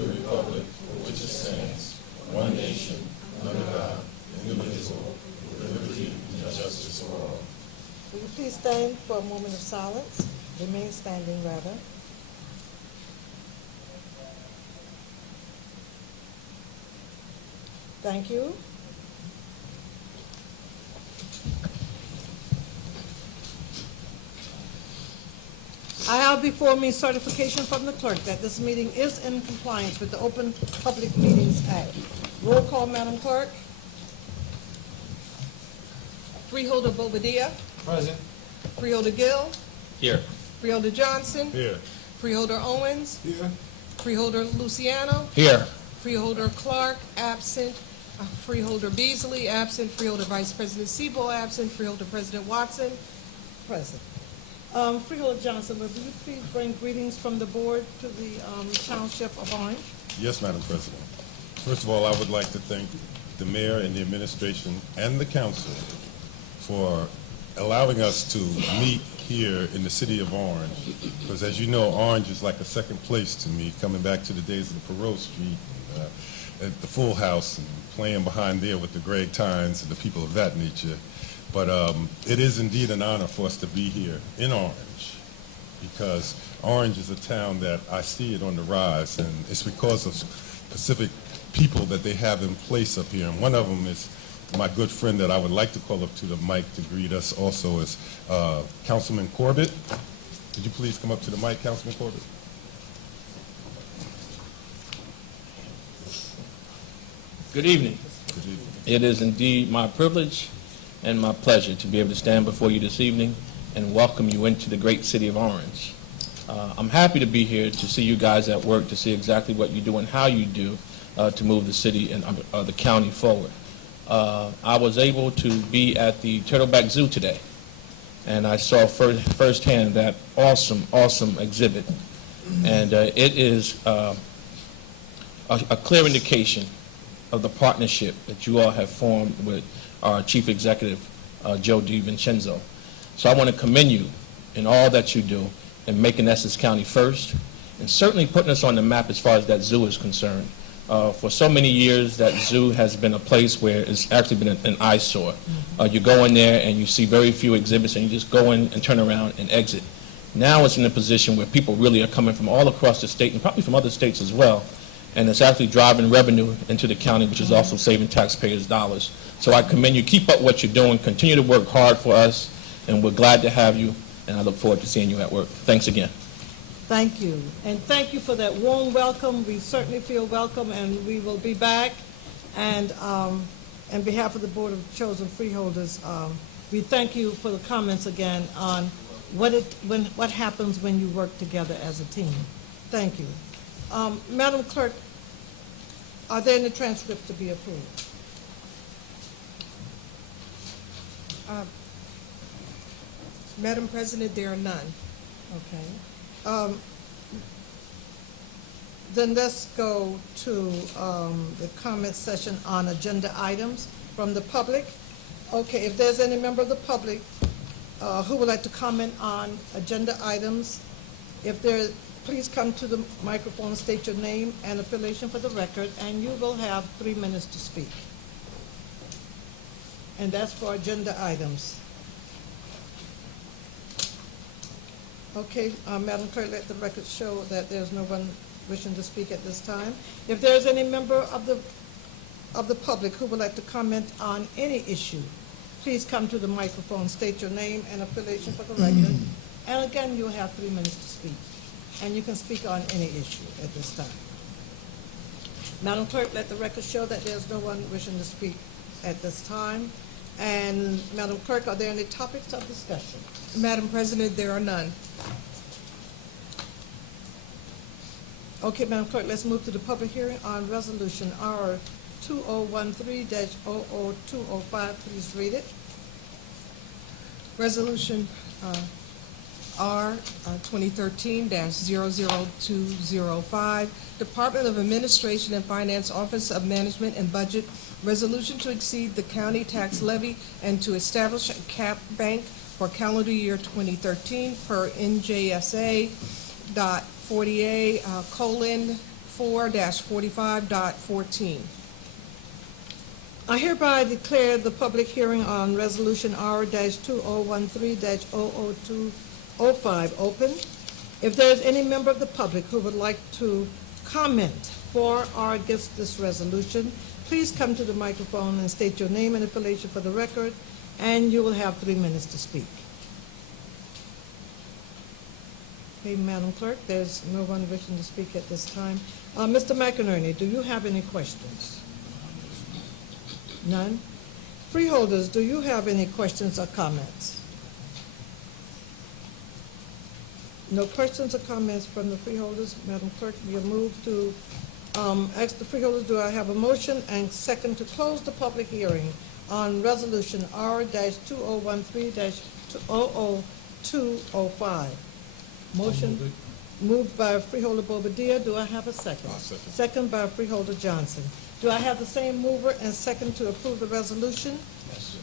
the republic for which it stands, one nation, under God, indivisible, with liberty and justice for all. Will you please stand for a moment of silence? Remain standing, rather. Thank you. I have before me certification from the clerk that this meeting is in compliance with the Open Public Meetings Act. Roll call, Madam Clerk. Freeholder Bobadilla. Present. Freeholder Gill. Here. Freeholder Johnson. Here. Freeholder Owens. Here. Freeholder Luciano. Here. Freeholder Clark, absent. Freeholder Beasley, absent. Freeholder Vice President Sebo, absent. Freeholder President Watson, present. Freeholder Johnson, will you please bring greetings from the board to the Township of Orange? Yes, Madam President. First of all, I would like to thank the mayor and the administration and the council for allowing us to meet here in the city of Orange, because as you know, Orange is like a second place to me, coming back to the days of the Perot Street, at the Full House, and playing behind there with the Greg Tynes and the people of that nature. But it is indeed an honor for us to be here in Orange, because Orange is a town that I see it on the rise, and it's because of specific people that they have in place up here. And one of them is my good friend that I would like to call up to the mic to greet us also is Councilman Corbett. Could you please come up to the mic, Councilman Corbett? Good evening. Good evening. It is indeed my privilege and my pleasure to be able to stand before you this evening and welcome you into the great city of Orange. I'm happy to be here to see you guys at work, to see exactly what you do and how you do to move the city and the county forward. I was able to be at the Turtleback Zoo today, and I saw firsthand that awesome exhibit. And it is a clear indication of the partnership that you all have formed with our Chief Executive, Joe DiVincenzo. So I want to commend you in all that you do in making Essex County first, and certainly putting us on the map as far as that zoo is concerned. For so many years, that zoo has been a place where it's actually been an eyesore. You go in there and you see very few exhibits, and you just go in and turn around and exit. Now it's in a position where people really are coming from all across the state, and probably from other states as well, and it's actually driving revenue into the county, which is also saving taxpayers dollars. So I commend you. Keep up what you're doing. Continue to work hard for us, and we're glad to have you, and I look forward to seeing you at work. Thanks again. Thank you. And thank you for that warm welcome. We certainly feel welcome, and we will be back. And on behalf of the Board of Chosen Freeholders, we thank you for the comments again on what happens when you work together as a team. Thank you. Madam Clerk, are there any transcripts to be approved? Madam President, there are none. Okay. Then let's go to the comment session on agenda items from the public. Okay, if there's any member of the public who would like to comment on agenda items, please come to the microphone, state your name and affiliation for the record, and you will have 3 minutes to speak. And that's for agenda items. Okay, Madam Clerk, let the record show that there's no one wishing to speak at this time. If there's any member of the public who would like to comment on any issue, please come to the microphone, state your name and affiliation for the record. And again, you'll have 3 minutes to speak. And you can speak on any issue at this time. Madam Clerk, let the record show that there's no one wishing to speak at this time. And Madam Clerk, are there any topics of discussion? Madam President, there are none. Okay, Madam Clerk, let's move to the public hearing on Resolution R 2013-00205. Please read it. Resolution R 2013-00205, Department of Administration and Finance, Office of Management and Budget, resolution to exceed the county tax levy and to establish a cap bank for calendar year 2013 per NJSA .40A:4 R-4-45.14. I hereby declare the public hearing on Resolution R-2013-00205 open. If there is any member of the public who would like to comment for or against this resolution, please come to the microphone and state your name and affiliation for the record, and you will have 3 minutes to speak. Okay, Madam Clerk, there's no one wishing to speak at this time. Mr. McInerney, do you have any questions? None? Freeholders, do you have any questions or comments? No questions or comments from the freeholders. Madam Clerk, we'll move to ask the freeholders, do I have a motion and second to close the public hearing on Resolution R-2013-00205? Motion moved by Freeholder Bobadilla. Do I have a second? Second. Second by Freeholder Johnson. Do I have the same mover and second to approve the resolution? Yes.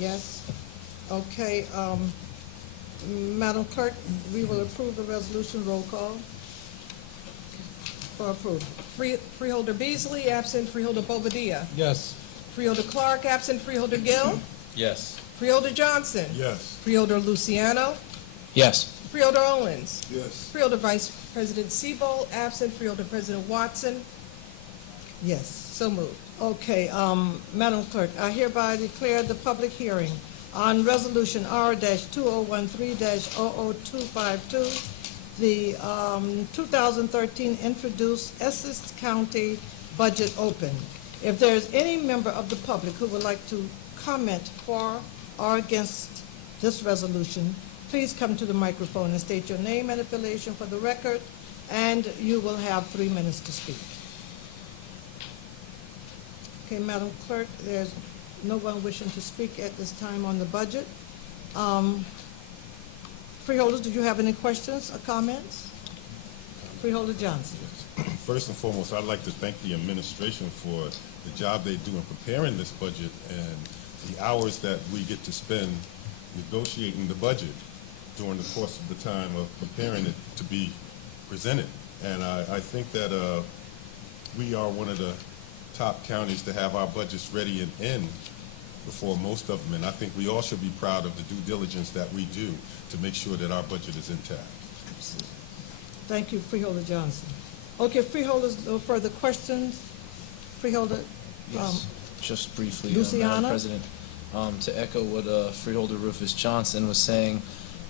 Yes. Okay, Madam Clerk, we will approve the resolution. Roll call for approval. Freeholder Beasley, absent. Freeholder Bobadilla. Yes. Freeholder Clark, absent. Freeholder Gill. Yes. Freeholder Johnson. Yes. Freeholder Luciano. Yes. Freeholder Owens. Yes. Freeholder Vice President Siebel, absent. Freeholder President Watson. Yes. So moved. Okay, Madam Clerk, I hereby declare the public hearing on Resolution R-2013-00252, the 2013 introduced Essex County budget open. If there is any member of the public who would like to comment for or against this resolution, please come to the microphone and state your name and affiliation for the record, and you will have 3 minutes to speak. Okay, Madam Clerk, there's no one wishing to speak at this time on the budget. Freeholders, do you have any questions or comments? Freeholder Johnson. First and foremost, I'd like to thank the administration for the job they do in preparing this budget and the hours that we get to spend negotiating the budget during the course of the time of preparing it to be presented. And I think that we are one of the top counties to have our budgets ready and in before most of them. And I think we all should be proud of the due diligence that we do to make sure that our budget is intact. Thank you, Freeholder Johnson. Okay, freeholders, no further questions? Freeholder, Yes. Just briefly, Luciano? Madam President, to echo what Freeholder Rufus Johnson was saying,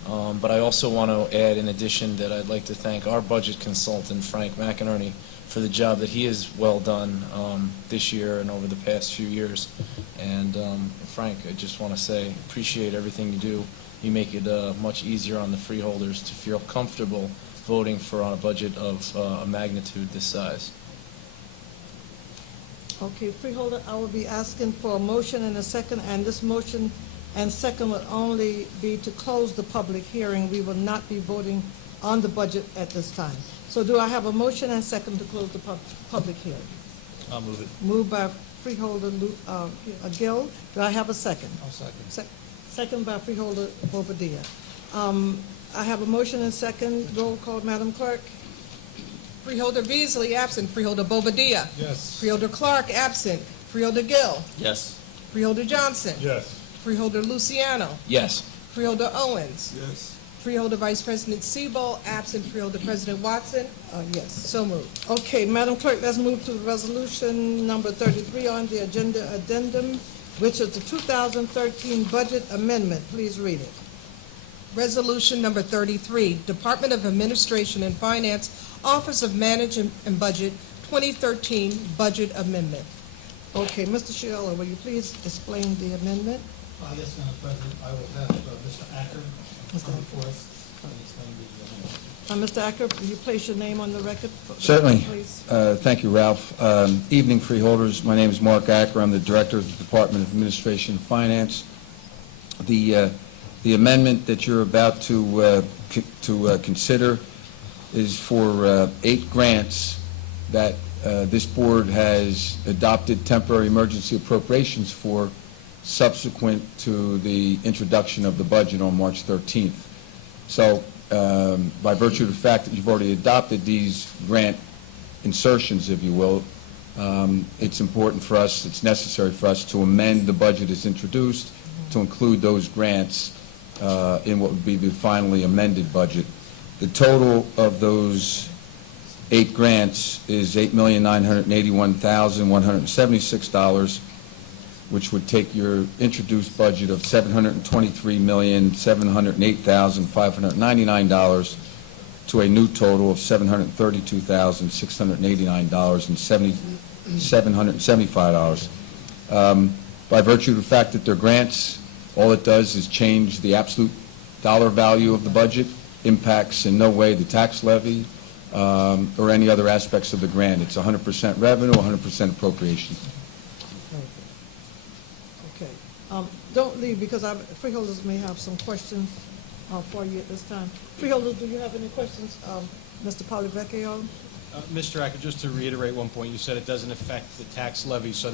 but I also want to add in addition that I'd like to thank our budget consultant, Frank McInerney, for the job that he has well done this year and over the past few years. And Frank, I just want to say, appreciate everything you do. You make it much easier on the freeholders to feel comfortable voting for a budget of a magnitude this size. okay, Freeholder, I will be asking for a motion and a second, and this motion and second will only be to close the public hearing. We will not be voting on the budget at this time. So do I have a motion and second to close the public hearing? I'll move it. Moved by Freeholder Gill. Do I have a second? I'll second. Second by Freeholder Bobadilla. I have a motion and second. Roll call, Madam Clerk. Freeholder Beasley, absent. Freeholder Bobadilla. Yes. Freeholder Clark, absent. Freeholder Gill. Yes. Freeholder Johnson. Yes. Freeholder Luciano. Yes. Freeholder Owens. Yes. Freeholder Vice President Siebel, absent. Freeholder President Watson. Yes. So moved. Okay, Madam Clerk, let's move to resolution number 33 on the agenda addendum, which is the 2013 budget amendment. Please read it. Resolution number 33, Department of Administration and Finance, Office of Management and Budget, 2013 Budget Amendment. Okay, Mr. Sheila, will you please explain the amendment? Yes, Madam President, I will have Mr. Acker come for us and explain the amendment. Mr. Acker, will you place your name on the record? Certainly. Please. Thank you, Ralph. Evening, freeholders. My name is Mark Acker. I'm the Director of the Department of Administration and Finance. The amendment that you're about to consider is for 8 grants that this board has adopted temporary emergency appropriations for subsequent to the introduction of the budget on March 13th. So by virtue of the fact that you've already adopted these grant insertions, if you will, it's important for us, it's necessary for us to amend the budget as introduced to include those grants in what would be the finally amended budget. The total of those 8 grants is $8,981,176, which would take your introduced budget of $723,708,599 to a new total of $732,689.775. By virtue of the fact that they're grants, all it does is change the absolute dollar value of the budget, impacts in no way the tax levy or any other aspects of the grant. It's 100% revenue, 100% appropriation. Okay. Don't leave, because freeholders may have some questions for you at this time. Freeholders, do you have any questions? Mr. Polyvecchio? Mr. Acker, just to reiterate one point, you said it doesn't affect the tax levy, so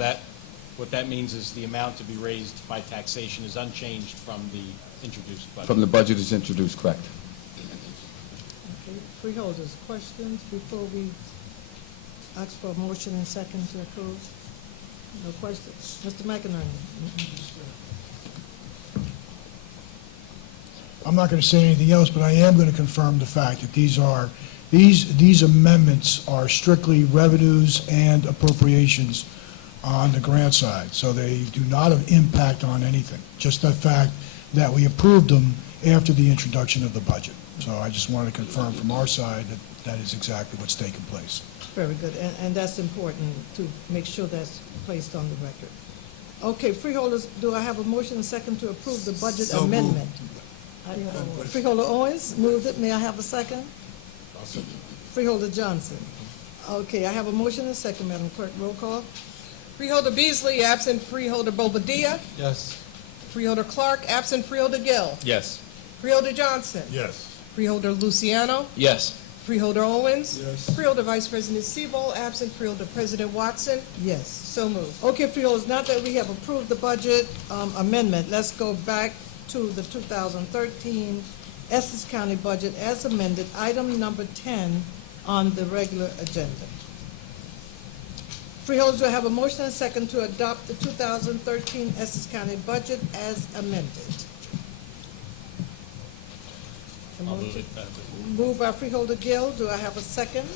what that means is the amount to be raised by taxation is unchanged from the introduced budget. From the budget is introduced, correct. Okay. Freeholders, questions before we ask for a motion and second to approve? No questions. Mr. McInerney? I'm not going to say anything else, but I am going to confirm the fact that these amendments are strictly revenues and appropriations on the grant side, so they do not have impact on anything, just the fact that we approved them after the introduction of the budget. So I just wanted to confirm from our side that that is exactly what's taking place. Very good, and that's important to make sure that's placed on the record. Okay, freeholders, do I have a motion and second to approve the budget amendment? Freeholder Owens moved it. May I have a second? Freeholder Johnson. Okay, I have a motion and second, Madam Clerk. Roll call. Freeholder Beasley, absent Freeholder Bobadilla. Yes. Freeholder Clark, absent Freeholder Gill. Yes. Freeholder Johnson. Yes. Freeholder Luciano. Yes. Freeholder Owens. Yes. Freeholder Vice President Sebo, absent Freeholder President Watson. Yes. So moved. Okay, freeholders, now that we have approved the budget amendment, let's go back to the 2013 Essex County budget as amended, item number 10 on the regular agenda. Freeholders, do I have a motion and second to adopt the 2013 Essex County budget as amended? I'll move it. Moved by Freeholder Gill. Do I have a second?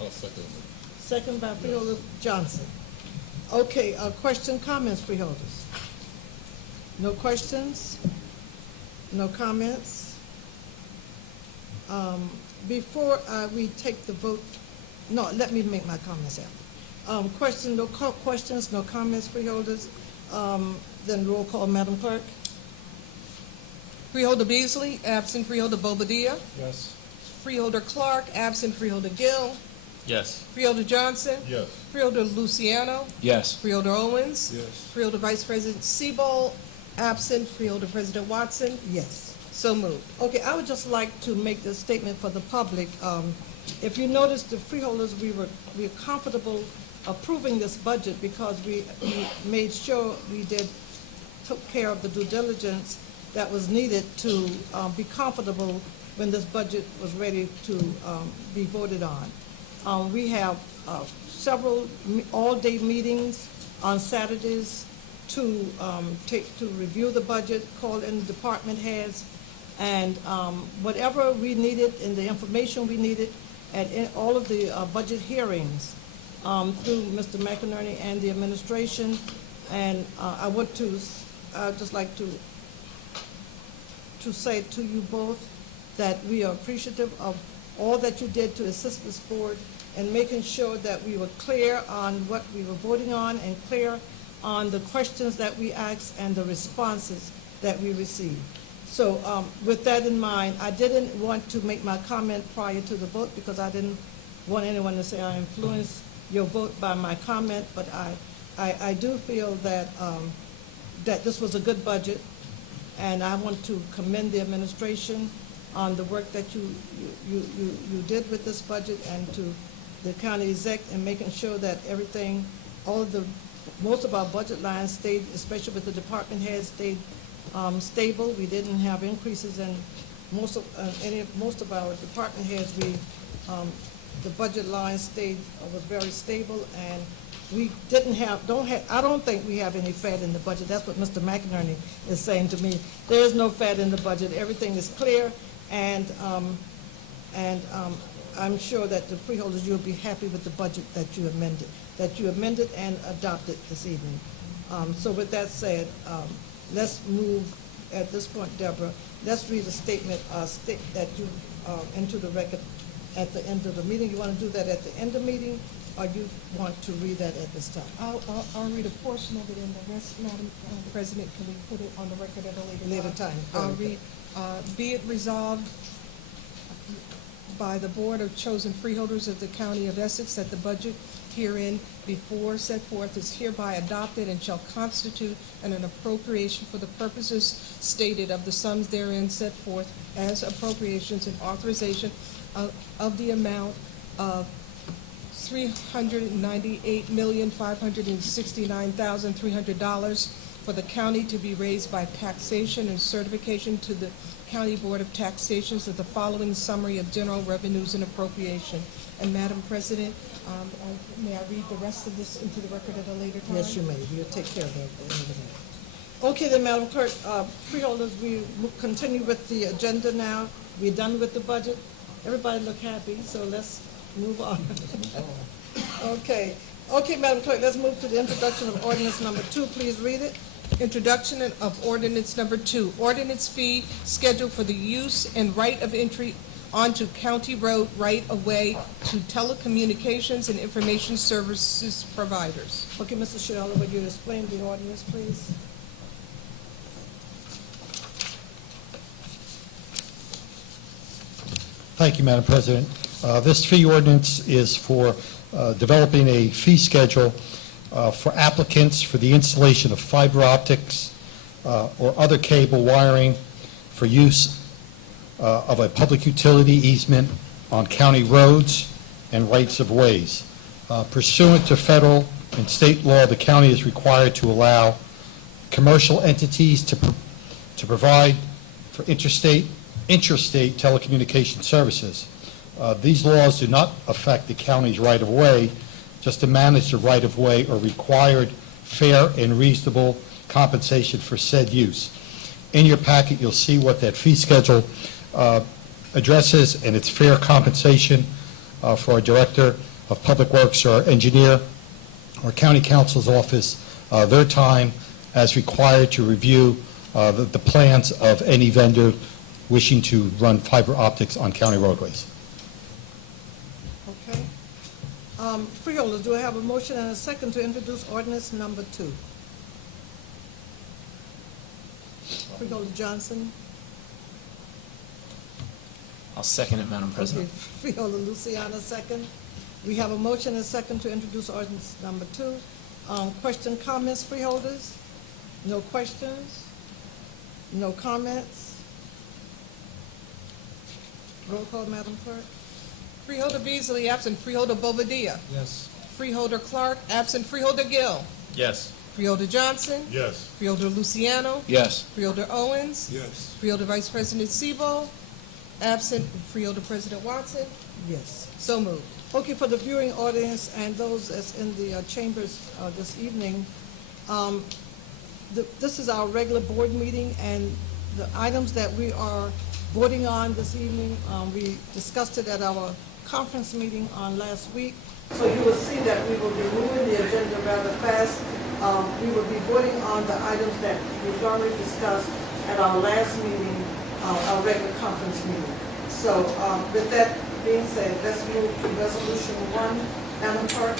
I'll second it. Second by Freeholder Johnson. Okay, question, comments, freeholders? No questions? No comments? Before we take the vote, no, let me make my comments after. Questions, no comments, freeholders? Then roll call, Madam Clerk. Freeholder Beasley, absent Freeholder Bobadilla. Yes. Freeholder Clark, absent Freeholder Gill. Yes. Freeholder Johnson. Yes. Freeholder Luciano. Yes. Freeholder Owens. Yes. Freeholder Vice President Sebo, absent Freeholder President Watson. Yes. So moved. Okay, I would just like to make this statement for the public. If you notice, the freeholders, we were comfortable approving this budget because we made sure we took care of the due diligence that was needed to be comfortable when this budget was ready to be voted on. We have several all-day meetings on Saturdays to review the budget, call in department heads, and whatever we needed and the information we needed at all of the budget hearings through Mr. McInerney and the administration. And I'd just like to say to you both that we are appreciative of all that you did to assist this board in making sure that we were clear on what we were voting on and clear on the questions that we asked and the responses that we received. So with that in mind, I didn't want to make my comment prior to the vote because I didn't want anyone to say I influenced your vote by my comment, but I do feel that that this was a good budget, and I want to commend the administration on the work that you did with this budget, and to the county exec in making sure that everything, most of our budget lines stayed, especially with the department heads, stayed stable. We didn't have increases in most of our department heads. We the budget line was very stable, and we I don't think we have any fat in the budget. That's what Mr. McInerney is saying to me. There is no fat in the budget. Everything is clear, and I'm sure that the freeholders, you'll be happy with the budget that you amended and adopted this evening. So with that said, let's move, at this point, Deborah, let's read a statement that you, into the record at the end of the meeting. You want to do that at the end of the meeting, or you want to read that at this time? I'll read a portion of it, and the rest, Madam President, can we put it on the record at a later time? I'll read, be it resolved by the Board of Chosen Freeholders of the County of Essex that the budget herein before set forth is hereby adopted and shall constitute an appropriation for the purposes stated of the sums therein set forth as appropriations and authorization of the amount of $398,569,300 for the county to be raised by taxation and certification to the County Board of Taxations of the following summary of general revenues and appropriation. And Madam President, may I read the rest of this into the record at a later time? Yes, you may. We'll take care of that at the end of the meeting. Okay, then, Madam Clerk, freeholders, we will continue with the agenda now. We're done with the budget. Everybody look happy, so let's move on. Okay, Madam Clerk, let's move to the introduction of ordinance number 2. Please read it. Introduction of ordinance number 2, ordinance fee schedule for the use and right of entry onto county road right-of-way to telecommunications and information services providers. Okay, Mr. Shirley, would you explain the ordinance, please? Thank you, Madam President. This fee ordinance is for developing a fee schedule for applicants for the installation of fiber optics or other cable wiring for use of a public utility easement on county roads and rights of ways. Pursuant to federal and state law, the county is required to allow commercial entities to provide for intrastate telecommunication services. These laws do not affect the county's right-of-way, just to manage the right-of-way or required fair and reasonable compensation for said use. In your packet, you'll see what that fee schedule addresses, and it's fair compensation for our Director of Public Works or engineer or County Counsel's office, their time as required to review the plans of any vendor wishing to run fiber optics on county roadways. Okay. Freeholders, do I have a motion and a second to introduce ordinance number 2? Freeholder Johnson? I'll second it, Madam President. Okay, Freeholder Luciana, second. We have a motion and a second to introduce ordinance number 2. Question, comments, freeholders? No questions? No comments? Roll call, Madam Clerk. Freeholder Beasley, absent. Freeholder Bobadilla. Yes. Freeholder Clark, absent. Freeholder Gill. Yes. Freeholder Johnson. Yes. Freeholder Luciano. Yes. Freeholder Owens. Yes. Freeholder Vice President Sebo, absent. Freeholder President Watson. Yes. So moved. Okay, for the viewing audience and those that's in the chambers this evening, this is our regular board meeting, and the items that we are voting on this evening, we discussed it at our conference meeting on last week. So you will see that we will be moving the agenda rather fast. We will be voting on the items that we've already discussed at our last meeting, our regular conference meeting. So with that being said, let's move to resolution 1. Madam Clerk.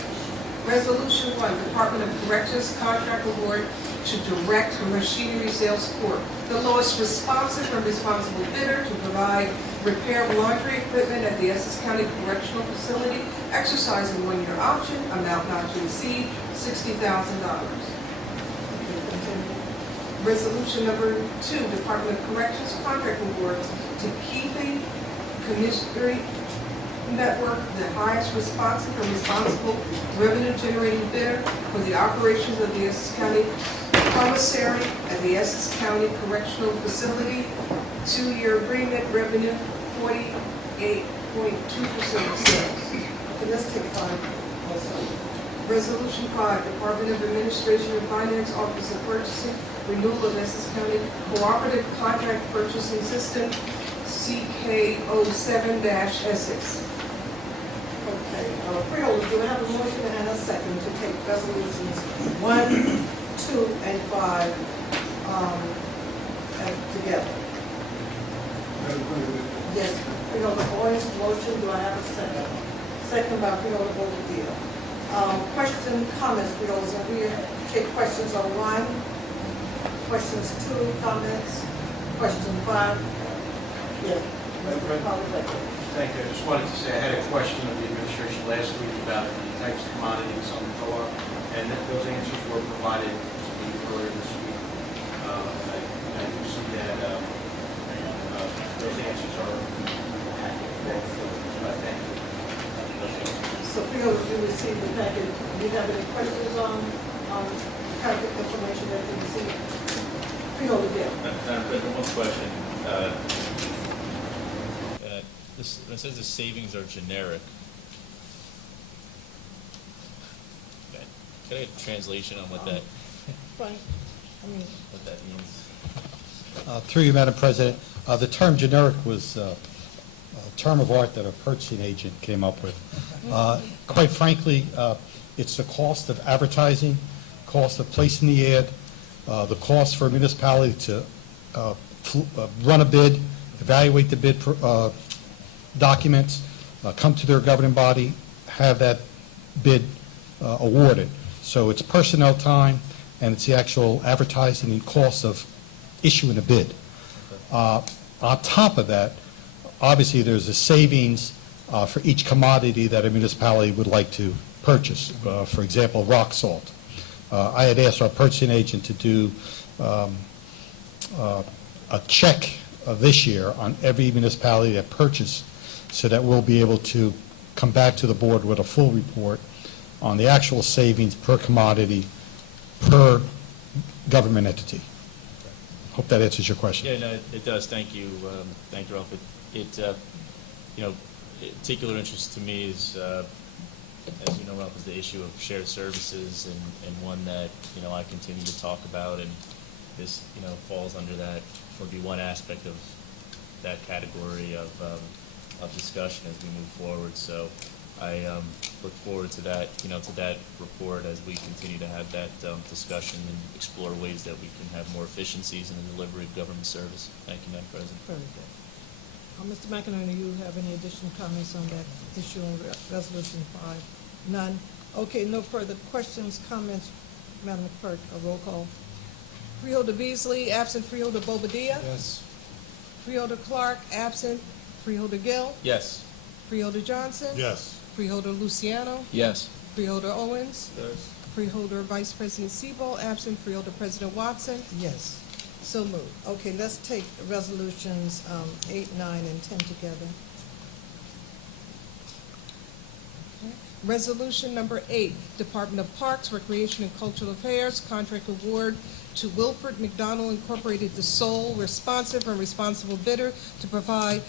Resolution 1, Department of Corrections Contract Award to Direct Machinery Sales Corp. The lowest responsive and responsible bidder to provide repair of laundry equipment at the Essex County Correctional Facility, exercising one-year option, amount not to exceed $60,000. Resolution number 2, Department of Corrections Contract Award to Keeping Commissary Network, the highest responsive and responsible revenue-generating bidder for the operations of the Essex County Commissary at the Essex County Correctional Facility. 2-year agreement, revenue $48,000. of sales. Okay, let's take 5 also. Resolution 5, Department of Administration and Finance, Office of Purchasing, renewal of Essex County Cooperative Contract Purchasing System, CK07-Essex. Okay, Freeholder, do I have a motion and a second to take resolutions 1, 2, and 5 together? Yes, Freeholder Owens' motion, do I have a second? Second by Freeholder Bobadilla. Question, comments, Freeholders, and we take questions on 1, questions 2, comments, question 5. Yes, Mr. Power. Thank you. I just wanted to say I had a question of the administration last week about the types of commodities on the co-op, and that those answers were provided to me earlier this week. I do see that those answers are accurate. Thank you. So Freeholder, you received the packet. Do you have any questions on the kind of information that you received? Freeholder Gill. Madam President, one question. It says the savings are generic. Can I get a translation on what that Frank, means? Through you, Madam President, the term generic was a term of art that a purchasing agent came up with. Quite frankly, it's the cost of advertising, cost of placing the ad, the cost for a municipality to run a bid, evaluate the bid documents, come to their governing body, have that bid awarded. So it's personnel time, and it's the actual advertising and cost of issuing a bid. On top of that, obviously, there's a savings for each commodity that a municipality would like to purchase. For example, rock salt. I had asked our purchasing agent to do a check this year on every municipality that purchased, so that we'll be able to come back to the board with a full report on the actual savings per commodity, per government entity. Hope that answers your question. Yeah, no, it does. Thank you. Thank you, Ralph. Particular interest to me is, as you know, Ralph, is the issue of shared services, and one that, I continue to talk about, and this, falls under that, would be one aspect of that category of discussion as we move forward. So I look forward to that, to that report as we continue to have that discussion and explore ways that we can have more efficiencies in the delivery of government service. Thank you, Madam President. very good. Mr. McInerney, you have any additional comments on that issue on resolution 5? None. Okay, no further questions, comments. Madam Clerk, a roll call. Freeholder Beasley, absent. Freeholder Bobadilla. Yes. Freeholder Clark, absent. Freeholder Gill. Yes. Freeholder Johnson. Yes. Freeholder Luciano. Yes. Freeholder Owens. Yes. Freeholder Vice President Sebo, absent. Freeholder President Watson. Yes. So moved. Okay, let's take resolutions 8, 9, and 10 together. Resolution number 8, Department of Parks, Recreation and Cultural Affairs, contract award to Wilford McDonald Incorporated, the sole responsive and responsible bidder to provide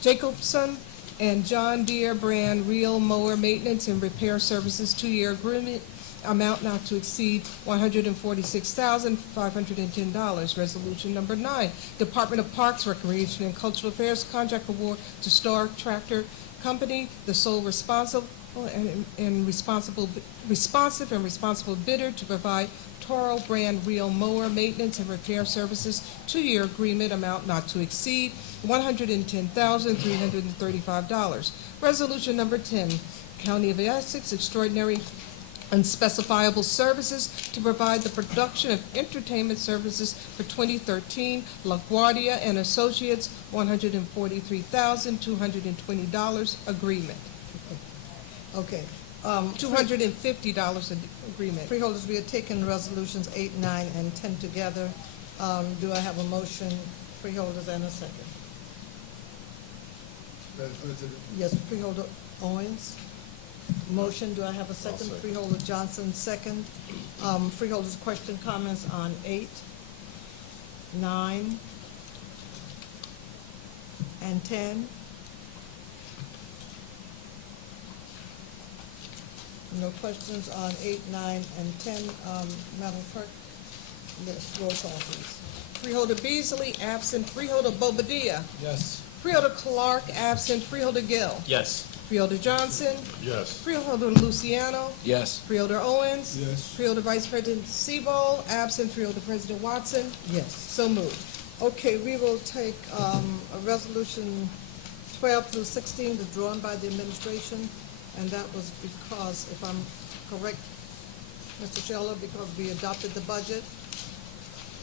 Jacobson and John Deere brand reel mower maintenance and repair services, 2-year agreement, amount not to exceed $146,510. Resolution number 9, Department of Parks, Recreation and Cultural Affairs, contract award to Star Tractor Company, the sole responsive and responsible bidder to provide Toro brand reel mower maintenance and repair services, 2-year agreement, amount not to exceed $110,335. Resolution number 10, County of Essex extraordinary unspecifiable services to provide the production of entertainment services for 2013, LaGuardia and Associates, $143,220 agreement. Okay. $250 agreement. Freeholders, we are taking resolutions 8, 9, and 10 together. Do I have a motion, freeholders, and a second? Madam President, Yes, Freeholder Owens. Motion, do I have a second? second. Freeholder Johnson, second. Freeholders, question, comments on 8, 9, and 10? No questions on 8, 9, and 10, Madam Clerk? Yes, roll call, please. Freeholder Beasley, absent. Freeholder Bobadilla. Yes. Freeholder Clark, absent. Freeholder Gill. Yes. Freeholder Johnson. Yes. Freeholder Luciano. Yes. Freeholder Owens. Yes. Freeholder Vice President Seabold, absent. Freeholder President Watson. Yes. So moved. Okay, we will take a resolution 12 through 16 withdrawn by the administration, and that was because, if I'm correct, Mr. Sheller, because we adopted the budget.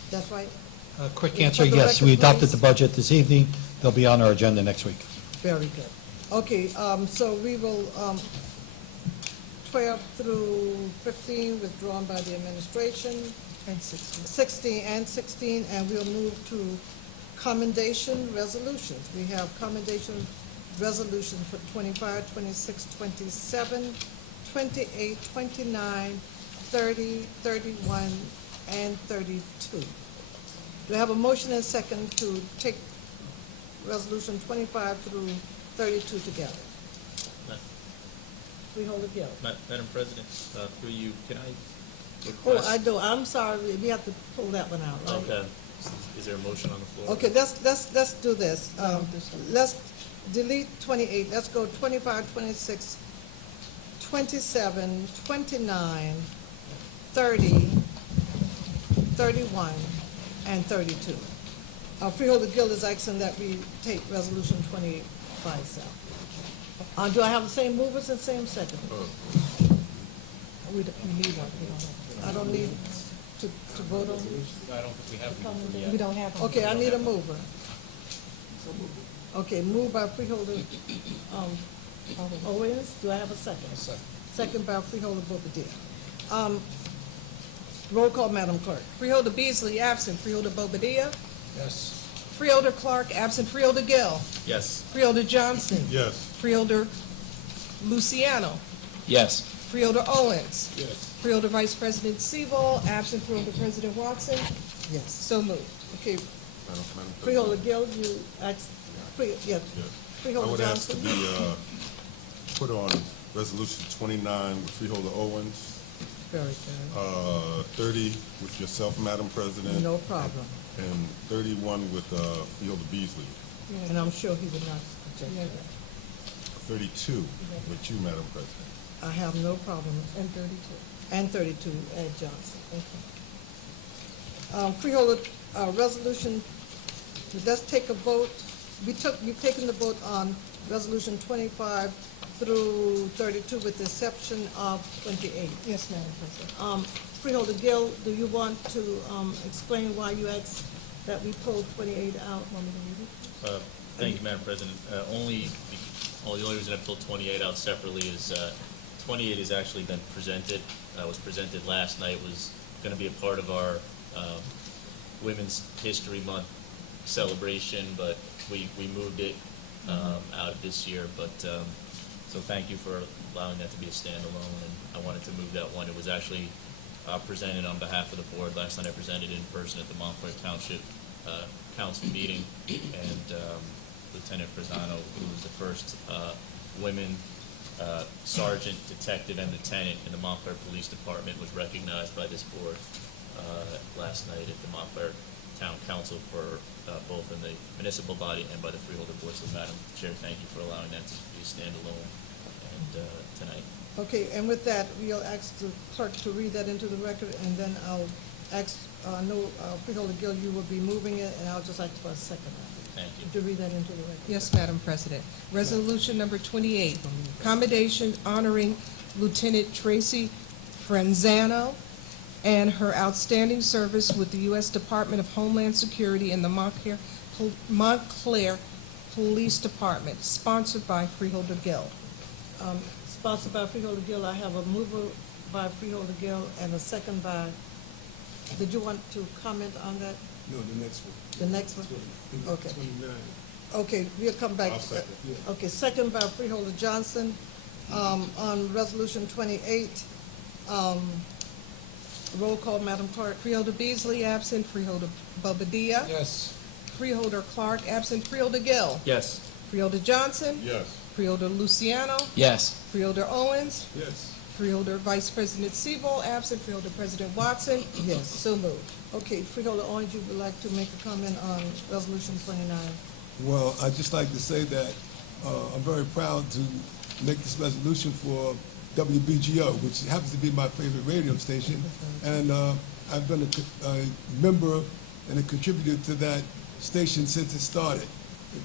That's right? Quick For answer, the yes, we record, adopted please. the budget this evening. They'll be on our agenda next week. Very good. Okay, so we will, 12 through 15 withdrawn by the administration. And 16. 16 and 16, and we'll move to commendation resolutions. We have commendation resolutions for 25, 26, 27, 28, 29, 30, 31, and 32. Do I have a motion and second to take resolution 25 through 32 together? Ma- Freeholder Gill. Madam President, through you, can I Oh, request? I do, I'm sorry, we have to pull that one out, right? Okay. Is there a motion on the floor? Okay, let's do this. Let's delete 28, let's go 25, 26, 27, 29, 30, 31, and 32. Freeholder Gill is asking that we take resolution 28 by itself. Do I have the same movers and same second? We need one. I don't need to vote on it? I don't think we have one yet. We don't have one. Okay, I need a mover. Okay, moved by Freeholder Owens. Do I have a second? Second by Freeholder Bobadilla. Roll call, Madam Clerk. Freeholder Beasley, absent. Freeholder Bobadilla. Yes. Freeholder Clark, absent. Freeholder Gill. Yes. Freeholder Johnson. Yes. Freeholder Luciano. Yes. Freeholder Owens. Yes. Freeholder Vice President Seabold, absent. Freeholder President Watson. Yes. So moved. Okay, Madam President. Freeholder Gill, you asked, yes. Yes. I Freeholder would ask to Johnson. be put on resolution 29 with Freeholder Owens, Very good. 30 with yourself, Madam President. No problem. And 31 with Freeholder Beasley. And I'm sure he would not object to that. 32 with you, Madam President. I have no problem. And 32. And 32, Ed Johnson. Okay. Freeholder, resolution, let's take a vote. You've taken the vote on resolution 25 through 32 with the exception of 28. Yes, Madam President. Freeholder Gill, do you want to explain why you asked that we pull 28 out? Want me to read it? Thank you, Madam President. The only reason I pulled 28 out separately is 28 has actually been presented, was presented last night, was going to be a part of our Women's History Month celebration, but we moved it out this year. But so thank you for allowing that to be a standalone, and I wanted to move that one. It was actually presented on behalf of the board. Last night I presented in person at the Montclair Township Council meeting, and Lieutenant Frazano, who was the first women sergeant, detective, and lieutenant in the Montclair Police Department, was recognized by this board last night at the Montclair Town Council for both in the municipal body and by the freeholder board. So, Madam Chair, thank you for allowing that to be standalone and tonight. Okay, and with that, we'll ask the clerk to read that into the record, and then I'll ask, Freeholder Gill, you will be moving it, and I'll just ask for a second. Thank you. To read that into the record. Yes, Madam President. Resolution number 28, commendation honoring Lieutenant Tracy Franzano and her outstanding service with the U.S. Department of Homeland Security and the Montclair Police Department, sponsored by Freeholder Gill. Sponsored by Freeholder Gill, I have a mover by Freeholder Gill and a second by, did you want to comment on that? No, the next one. The next one? Okay. 29. Okay, we'll come back. I'll second. Okay, second by Freeholder Johnson. On resolution 28, roll call, Madam Clerk. Freeholder Beasley, absent. Freeholder Bobadilla. Yes. Freeholder Clark, absent Freeholder Gill. Yes. Freeholder Johnson. Yes. Freeholder Luciano. Yes. Freeholder Owens. Yes. Freeholder Vice President Siebel, absent Freeholder President Watson. Yes. So moved. Okay, Freeholder Owens, you would like to make a comment on Resolution 29? Well, I'd just like to say that I'm very proud to make this resolution for WBGO, which happens to be my favorite radio station, and I've been a member and a contributor to that station since it started,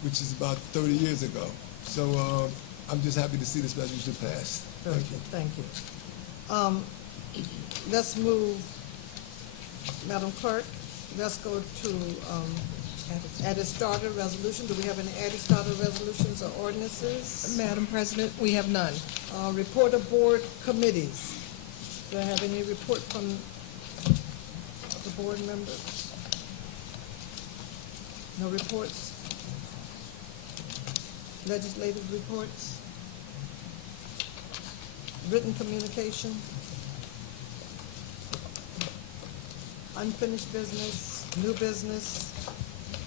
which is about 30 years ago. So I'm just happy to see this resolution passed. Very good, thank you. Let's move, Madam Clerk, let's go to added starter resolution. Do we have any added starter resolutions or ordinances? Madam President, we have none. Report of board committees. Do I have any report from the board members? No reports? Legislative reports? Written communication? Unfinished business? New business?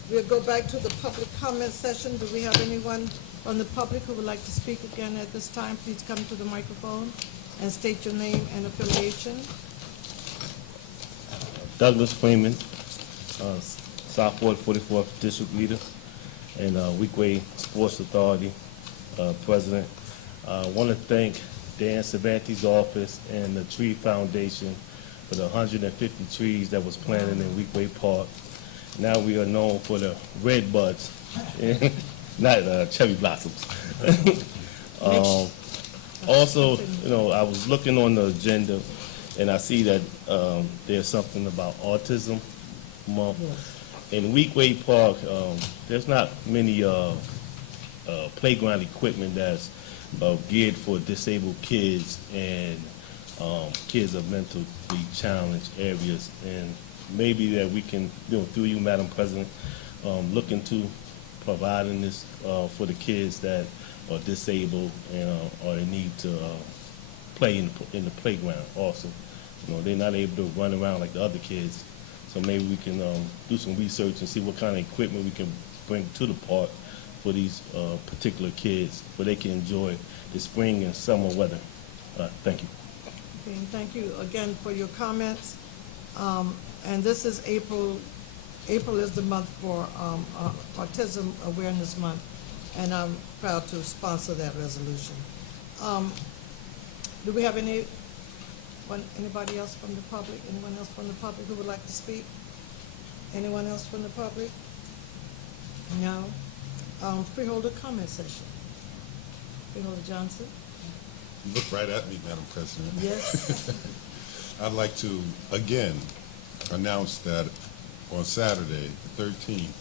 We'll go back to the public comment session. Do we have anyone from the public who would like to speak again at this time? Please come to the microphone and state your name and affiliation. Douglas Freeman, Southport 44th District Leader, and Weekway Sports Authority President. I want to thank Dan Cervantes' office and the Tree Foundation for the 150 trees that was planted in Weekway Park. Now we are known for the red buds, not cherry blossoms. Also, you know, I was looking on the agenda, and I see that there's something about Autism Month. In Weekway Park, there's not many playground equipment that's geared for disabled kids and kids of mentally challenged areas. And maybe that we can, you know, through you, Madam President, look into providing this for the kids that are disabled and are in need to play in the playground also. You know, they're not able to run around like the other kids. So maybe we can do some research and see what kind of equipment we can bring to the park for these particular kids, where they can enjoy the spring and summer weather. Thank you. Okay, and thank you again for your comments. And this is April. April is the month for Autism Awareness Month, and I'm proud to sponsor that resolution. Do we have anybody else from the public? Anyone else from the public who would like to speak? Anyone else from the public? No. Freeholder comment session. Freeholder Johnson? Look right at me, Madam President. Yes. I'd like to, again, announce that on Saturday, the 13th,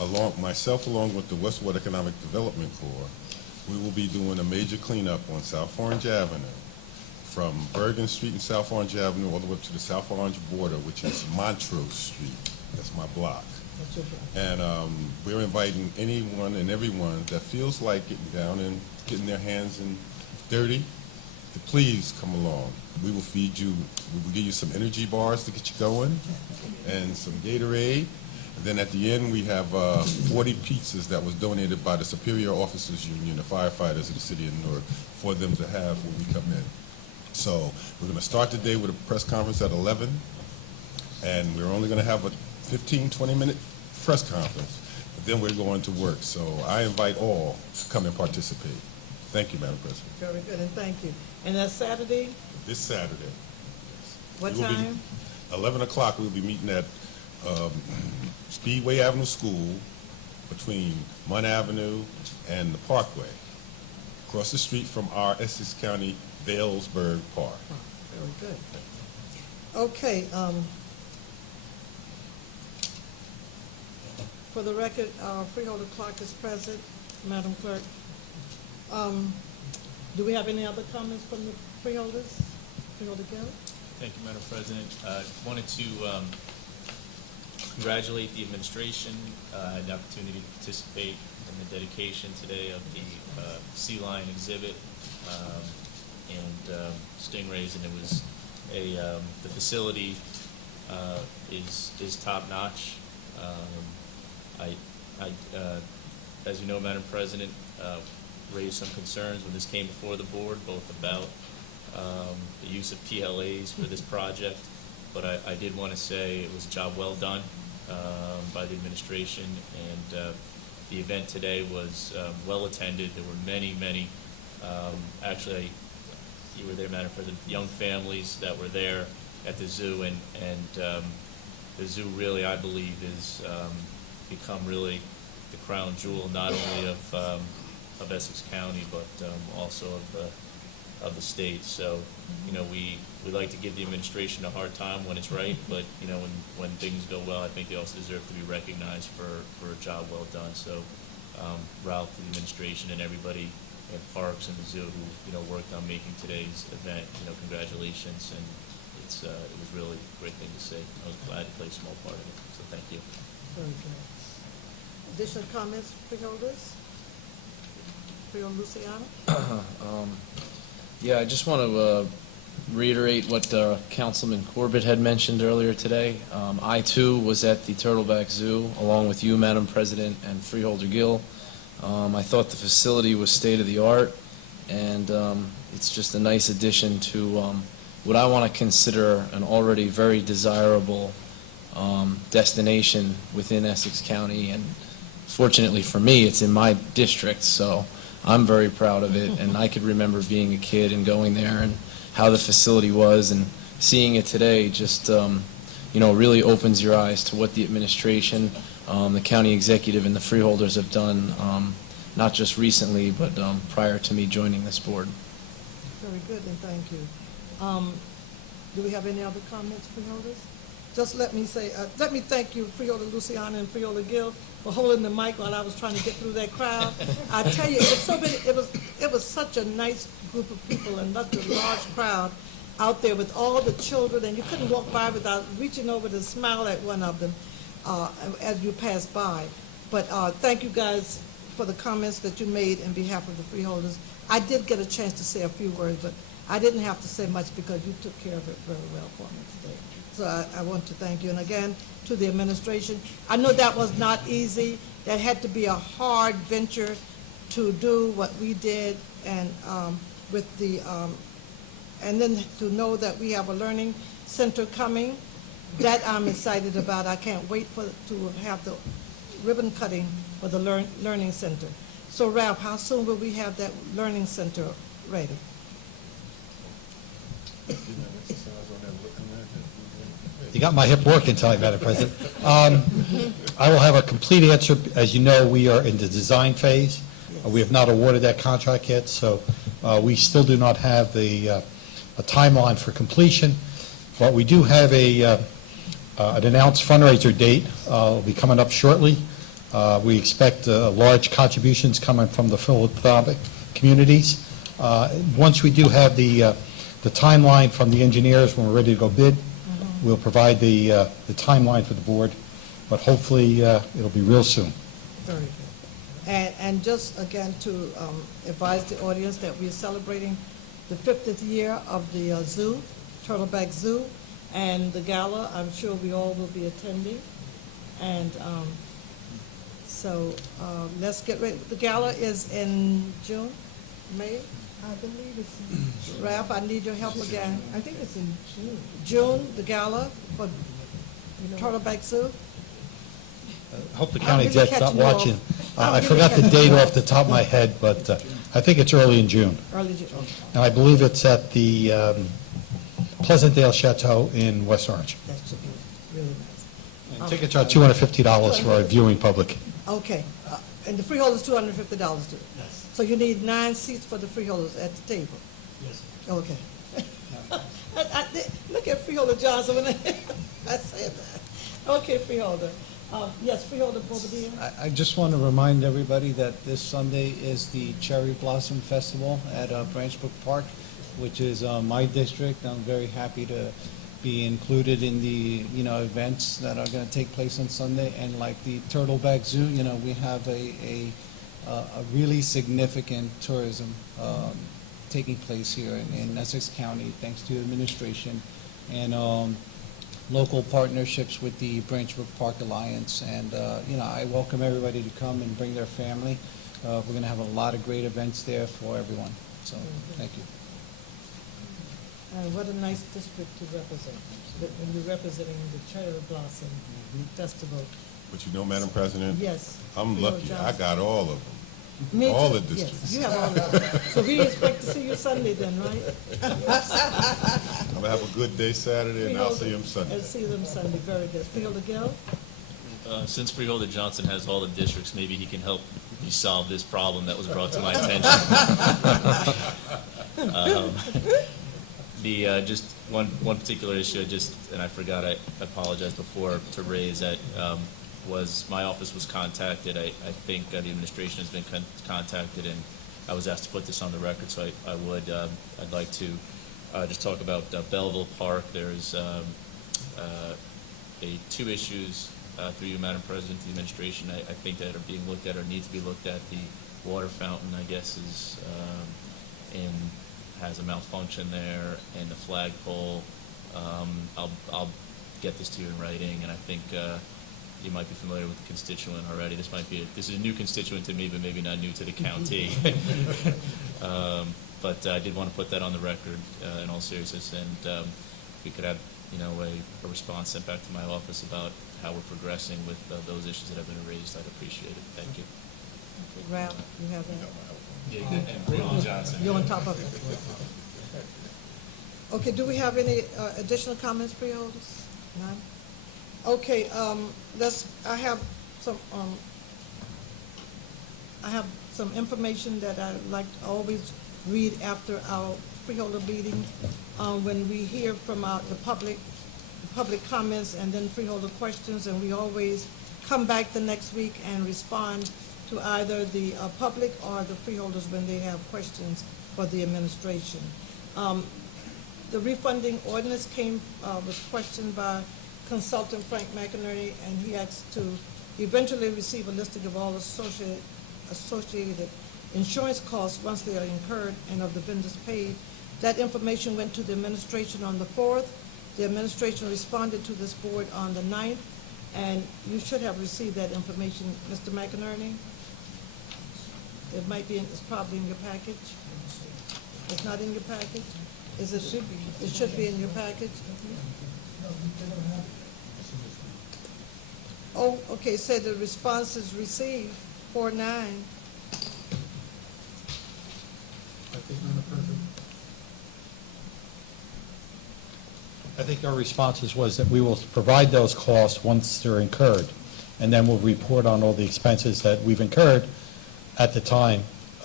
along with the Westward Economic Development Corps, we will be doing a major cleanup on South Orange Avenue, from Bergen Street and South Orange Avenue all the way up to the South Orange border, which is Montrose Street. That's my block. And we're inviting anyone and everyone that feels like getting down and getting their hands in dirty to please come along. We will feed you, we will give you some energy bars to get you going and some Gatorade. And then at the end, we have 40 pizzas that was donated by the Superior Officers Union, the firefighters of the city of Newark, for them to have when we come in. So we're going to start the day with a press conference at 11, and we're only going to have a 15, 20-minute press conference, but then we're going to work. So I invite all to come and participate. Thank you, Madam President. Very good, and thank you. And that's Saturday? This Saturday. What We will be- time? 11 o'clock, we'll be meeting at Speedway Avenue School between Munn Avenue and the Parkway, across the street from our Essex County Vailsburg Park. Very good. Okay, for the record, Freeholder Clark is present. Madam Clerk, do we have any other comments from the freeholders? Freeholder Gill? Thank you, Madam President. Wanted to congratulate the administration. I had the opportunity to participate in the dedication today of the sea lion exhibit and stingrays, and it was the facility is top notch. As you know, Madam President, raised some concerns when this came before the board, both about the use of PLAs for this project, but I did want to say it was a job well done by the administration, and the event today was well attended. There were many, actually, you were there, Madam President, young families that were there at the zoo, and the zoo really, I believe, is become really the crown jewel, not only of Essex County, but also of the state. So, you know, we like to give the administration a hard time when it's right, but, you know, when things go well, I think they also deserve to be recognized for a job well done. So, Ralph, the administration, and everybody at Parks and the zoo who, you know, worked on making today's event, you know, congratulations, and it was really a great thing to see. I was glad to play a small part of it, so thank you. Very good. Additional comments, freeholders? Freeholder Luciano? Yeah, I just want to reiterate what Councilman Corbett had mentioned earlier today. I, too, was at the Turtleback Zoo, along with you, Madam President, and Freeholder Gill. I thought the facility was state-of-the-art, and it's just a nice addition to what I want to consider an already very desirable destination within Essex County. And fortunately for me, it's in my district, so I'm very proud of it. And I could remember being a kid and going there and how the facility was, and seeing it today just you know, really opens your eyes to what the administration, the county executive, and the freeholders have done, not just recently, but prior to me joining this board. Very good, and thank you. Do we have any other comments, freeholders? Just let me say, let me thank you, Freeholder Luciano and Freeholder Gill, for holding the mic while I was trying to get through that crowd. I tell you, it was such a nice group of people and such a large crowd out there with all the children, and you couldn't walk by without reaching over to smile at one of them as you passed by. But thank you guys for the comments that you made in behalf of the freeholders. I did get a chance to say a few words, but I didn't have to say much because you took care of it very well for me today. So I want to thank you. And again, to the administration, I know that was not easy. That had to be a hard venture to do what we did, and with the, and then to know that we have a learning center coming, that I'm excited about. I can't wait to have the ribbon cutting for the learning center. So Ralph, how soon will we have that learning center ready? You got my hip working tonight, Madam President. I will have a complete answer. As you know, we are in the design phase. We have not awarded that contract yet, so we still do not have a timeline for completion. But we do have an announced fundraiser date. Will be coming up shortly. We expect large contributions coming from the philanthropic communities. Once we do have the timeline from the engineers when we're ready to go bid, we'll provide the timeline for the board, but hopefully it'll be real soon. Very good. And just again to advise the audience that we're celebrating the 50th year of the zoo, Turtleback Zoo, and the gala. I'm sure we all will be attending. And so let's get ready. The gala is in June, May? I believe it's in Ralph, I need your help again. I think it's in June. June, the gala for Turtleback Zoo. I hope the I'm county really exec's not catching you off. watching. I'm I really forgot the catching date you off the top of my head, but I think it's early in June. Early June. Okay. And I believe it's at the Pleasantdale Chateau in West Orange. That should be really nice. And tickets are $250 for our viewing public. Okay, and the freeholders $250 too? Yes. So you need 9 seats for the freeholders at the table? Yes. Okay. Look at Freeholder Johnson when I said that. Okay, Freeholder. Yes, Freeholder Bobadilla. I just want to remind everybody that this Sunday is the Cherry Blossom Festival at Branch Brook Park, which is my district. I'm very happy to be included in the, events that are going to take place on Sunday. And like the Turtleback Zoo, we have a really significant tourism taking place here in Essex County, thanks to the administration. And local partnerships with the Branch Brook Park Alliance. And, I welcome everybody to come and bring their family. We're going to have a lot of great events there for everyone. So, thank you. What a nice district to represent, when you're representing the Cherry Blossom Festival. But you know, Madam President, Yes. I'm Freehold lucky. I Johnson. got all of them. Me All too. the districts. Yes, you have all of them. So we expect to see you Sunday then, right? I'm gonna have a good day Saturday, and I'll see him Sunday. And see them Sunday, very good. Freeholder Gill? Since Freeholder Johnson has all the districts, maybe he can help me solve this problem that was brought to my attention. Just one particular issue, and I forgot, I apologized before, to raise that, was my office was contacted. I think the administration has been contacted, and I was asked to put this on the record, so I'd like to just talk about Belleville Park. There's two issues through you, Madam President, to the administration, I think that are being looked at or need to be looked at. The water fountain, I guess, is has a malfunction there, and the flagpole. I'll get this to you in writing, and I think you might be familiar with the constituent already. This is a new constituent to me, but maybe not new to the county. But I did want to put that on the record in all seriousness, and if we could have a response sent back to my office about how we're progressing with those issues that have been raised, I'd appreciate it. Thank you. Ralph, you have that? Yeah, and Freeholder Johnson. You're on top of it. Okay, do we have any additional comments, freeholders? None? Okay, I have some information that I like to always read after our freeholder meeting, when we hear from the public comments and then freeholder questions, and we always come back the next week and respond to either the public or the freeholders when they have questions for the administration. The refunding ordinance was questioned by consultant Frank McInerney, and he asked to eventually receive a listing of all associated insurance costs once they are incurred and of the vendors paid. That information went to the administration on the 4th. The administration responded to this board on the 9th, and you should have received that information, Mr. McInerney. It's probably in your package. It's not in your package? It should be in your package? Oh, okay, so the response is received, 4-9. I think our responses was that we will provide those costs once they're incurred, and then we'll report on all the expenses that we've incurred at the time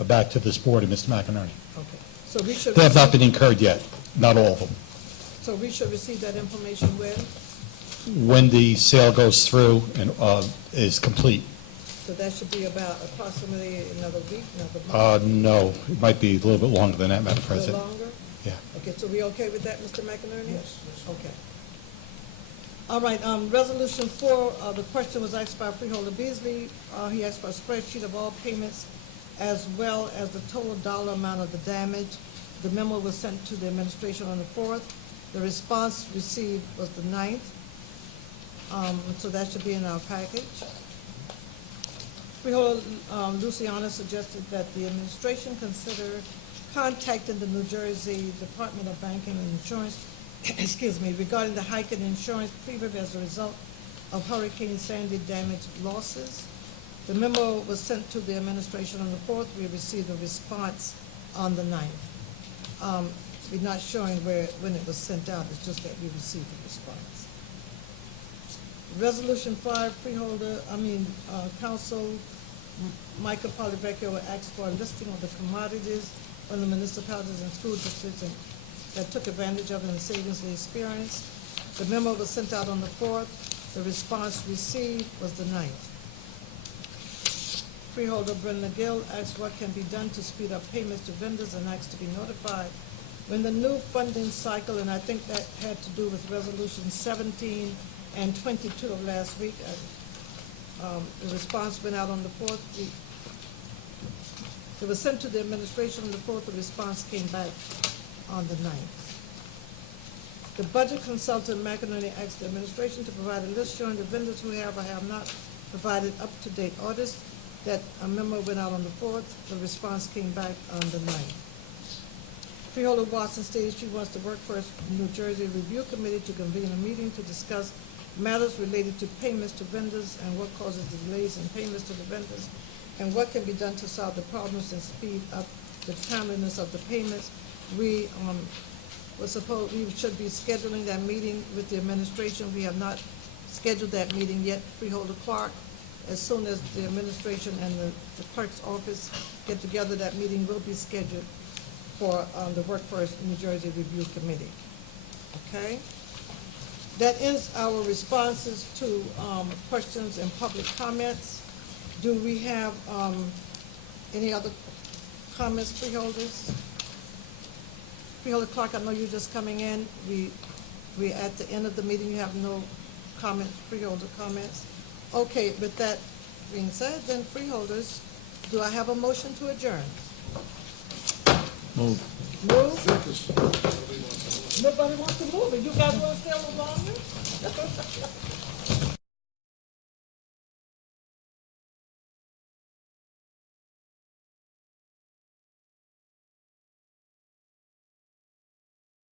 back to this board and Mr. McInerney. Okay, so we should. They have not been incurred yet, not all of them. So we should receive that information when? When the sale goes through and is complete. So that should be about approximately another week, another month? No, it might be a little bit longer than that, Madam A little President. longer? Yeah. Okay, so we okay with that, Mr. McInerney? Yes. Okay. All right, resolution 4, the question was asked by Freeholder Beasley. He asked for a spreadsheet of all payments as well as the total dollar amount of the damage. The memo was sent to the administration on the 4th. The response received was the 9th. So that should be in our package. Freeholder Luciana suggested that the administration consider contacting the New Jersey Department of Banking and Insurance, regarding the hike in insurance premium as a result of Hurricane Sandy damage losses. The memo was sent to the administration on the 4th. We received a response on the 9th. We're not showing when it was sent out, it's just that we received a response. Resolution 5, Council Michael Polivecchio asked for a listing of the commodities from the municipalities and school districts that took advantage of it and savings they experienced. The memo was sent out on the 4th. The response received was the 9th. Freeholder Brenda Gill asked what can be done to speed up payments to vendors and asked to be notified when the new funding cycle, and I think that had to do with resolution 17 and 22 of last week. The response went out on the 4th. It was sent to the administration on the 4th. The response came back on the 9th. The budget consultant, McInerney, asked the administration to provide a list showing the vendors who have or have not provided up-to-date orders. That a memo went out on the 4th. The response came back on the 9th. Freeholder Watson stated she wants the Workforce New Jersey Review Committee to convene a meeting to discuss matters related to payments to vendors and what causes the delays in payments to the vendors and what can be done to solve the problems and speed up the timeliness of the payments. We should be scheduling that meeting with the administration. We have not scheduled that meeting yet. Freeholder Clark, as soon as the administration and the clerk's office get together, that meeting will be scheduled for the Workforce New Jersey Review Committee. Okay? That is our responses to questions and public comments. Do we have any other comments, freeholders? Freeholder Clark, I know you're just coming in. We at the end of the meeting, you have no comment, freeholder comments. Okay, with that being said, then freeholders, do I have a motion to adjourn? Move. Nobody wants to move it. You guys want to stay a little longer?